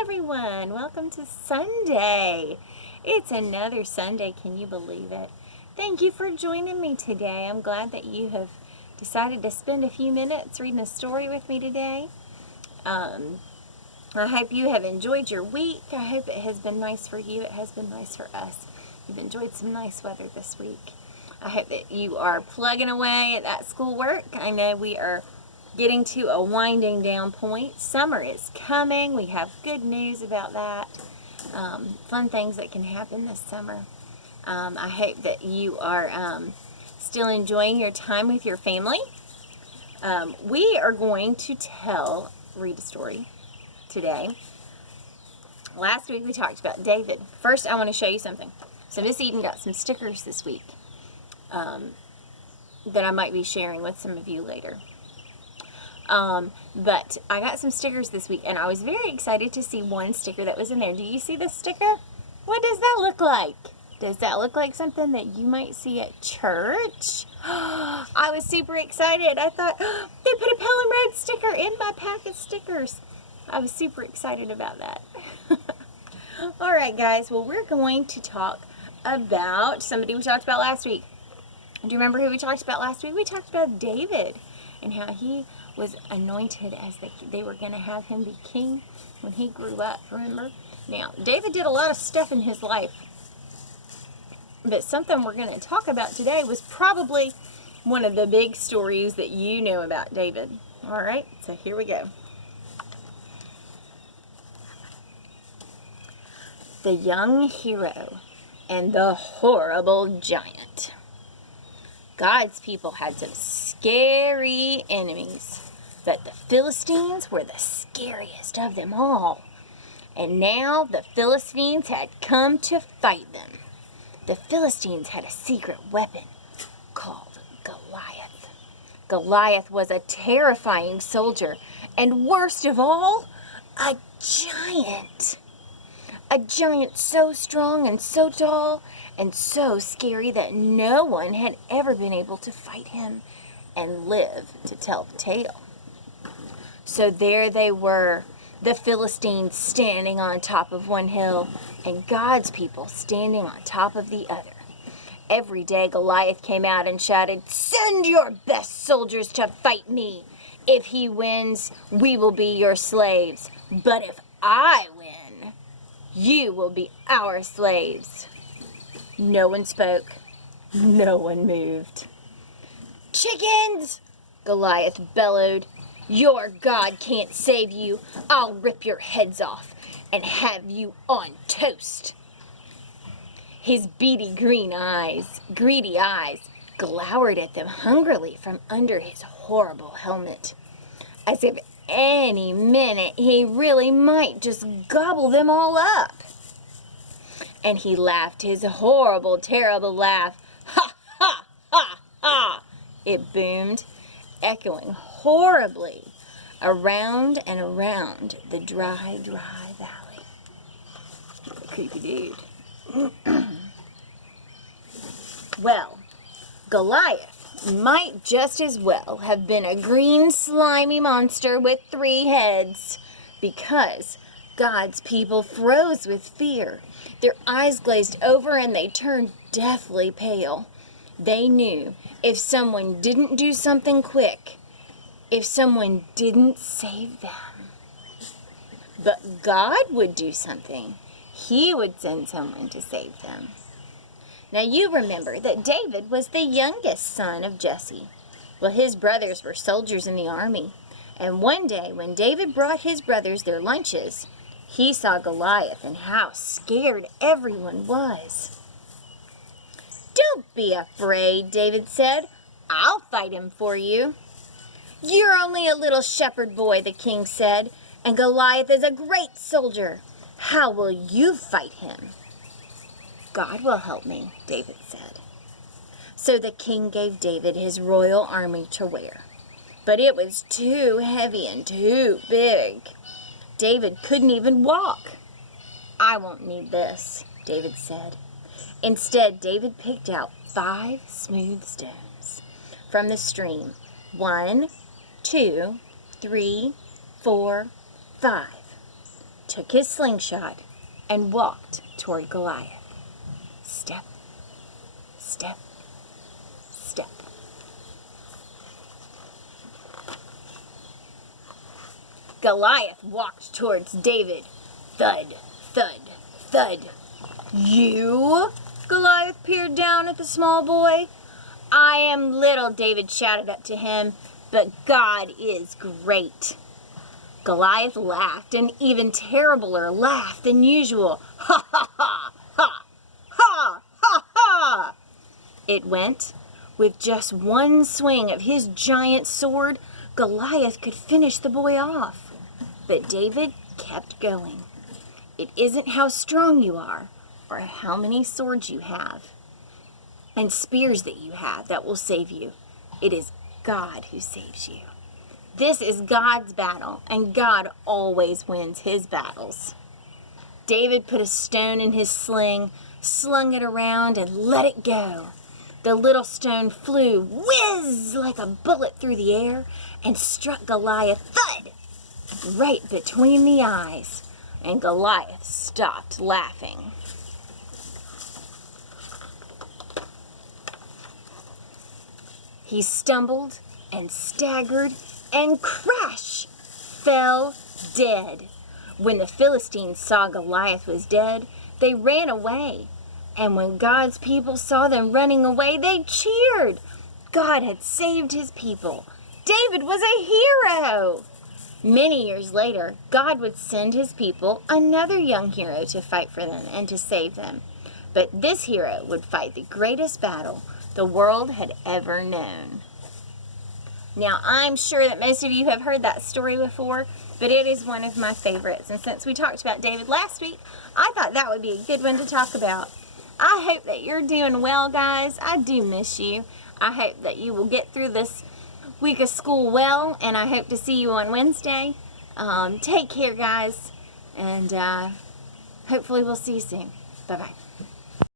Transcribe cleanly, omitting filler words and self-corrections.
everyone. Welcome to Sunday. It's another Sunday. Can you believe it? Thank you for joining me today. I'm glad that you have decided to spend a few minutes reading a story with me today. I hope you have enjoyed your week. I hope it has been nice for you. It has been nice for us. We've enjoyed some nice weather this week. I hope that you are plugging away at that schoolwork. I know we are getting to a winding down point. Summer is coming. We have good news about that. Fun things that can happen this summer. I hope that you are still enjoying your time with your family. We are going to read a story today. Last week we talked about David. First I want to show you something. So Miss Eden got some stickers this week that I might be sharing with some of you later. But I got some stickers this week, and I was very excited to see one sticker that was in there. Do you see this sticker? What does that look like? Does that look like something that you might see at church? I was super excited. I thought, they put a Pelham Road sticker in my pack of stickers. I was super excited about that. All right, guys. Well, we're going to talk about somebody we talked about last week. Do you remember who we talked about last week? We talked about David and how he was anointed as they were going to have him be king when he grew up, remember? Now, David did a lot of stuff in his life, but something we're going to talk about today was probably one of the big stories that you know about David. All right, so here we go. The young hero and the horrible giant. God's people had some scary enemies, but the Philistines were the scariest of them all. And now the Philistines had come to fight them. The Philistines had a secret weapon called Goliath. Goliath was a terrifying soldier, and worst of all, a giant. A giant so strong and so tall and so scary that no one had ever been able to fight him and live to tell the tale. So there they were, the Philistines standing on top of one hill and God's people standing on top of the other. Every day Goliath came out and shouted, "Send your best soldiers to fight me. If he wins, we will be your slaves. But if I win, you will be our slaves." No one spoke. No one moved. "Chickens!" Goliath bellowed. "Your God can't save you. I'll rip your heads off and have you on toast." His beady greedy eyes, glowered at them hungrily from under his horrible helmet, as if any minute he really might just gobble them all up. And he laughed his horrible, terrible laugh. Ha, ha, ha, ha! It boomed, echoing horribly around and around the dry, dry valley. Creepy dude. Well, Goliath might just as well have been a green, slimy monster with 3 heads, because God's people froze with fear. Their eyes glazed over and they turned deathly pale. They knew if someone didn't do something quick, if someone didn't save them. But God would do something. He would send someone to save them. Now you remember that David was the youngest son of Jesse. Well, his brothers were soldiers in the army. And one day when David brought his brothers their lunches, he saw Goliath and how scared everyone was. "Don't be afraid," David said. "I'll fight him for you." "You're only a little shepherd boy," the king said, "and Goliath is a great soldier. How will you fight him?" "God will help me," David said. So the king gave David his royal armor to wear. But it was too heavy and too big. David couldn't even walk. "I won't need this," David said. Instead, David picked out 5 smooth stones from the stream. 1, 2, 3, 4, 5. took his slingshot, and walked toward Goliath. Step, step, step. Goliath walked towards David. Thud, thud, thud. You? Goliath peered down at the small boy. I am little, David shouted up to him, but God is great. Goliath laughed, an even terribler laugh than usual. Ha ha ha ha ha ha ha! It went. With just one swing of his giant sword, Goliath could finish the boy off. But David kept going. It isn't how strong you are or how many swords you have and spears that you have that will save you. It is God who saves you. This is God's battle, and God always wins his battles. David put a stone in his sling, slung it around, and let it go. The little stone flew, whiz, like a bullet through the air, and struck Goliath, thud, right between the eyes. And Goliath stopped laughing. He stumbled and staggered and crash fell dead. When the Philistines saw Goliath was dead, they ran away. And when God's people saw them running away, they cheered. God had saved his people. David was a hero. Many years later, God would send his people another young hero to fight for them and to save them. But this hero would fight the greatest battle the world had ever known. Now, I'm sure that most of you have heard that story before, but it is one of my favorites. And since we talked about David last week, I thought that would be a good one to talk about. I hope that you're doing well, guys. I do miss you. I hope that you will get through this week of school well, and I hope to see you on Wednesday. Take care, guys, and hopefully we'll see you soon. Bye-bye.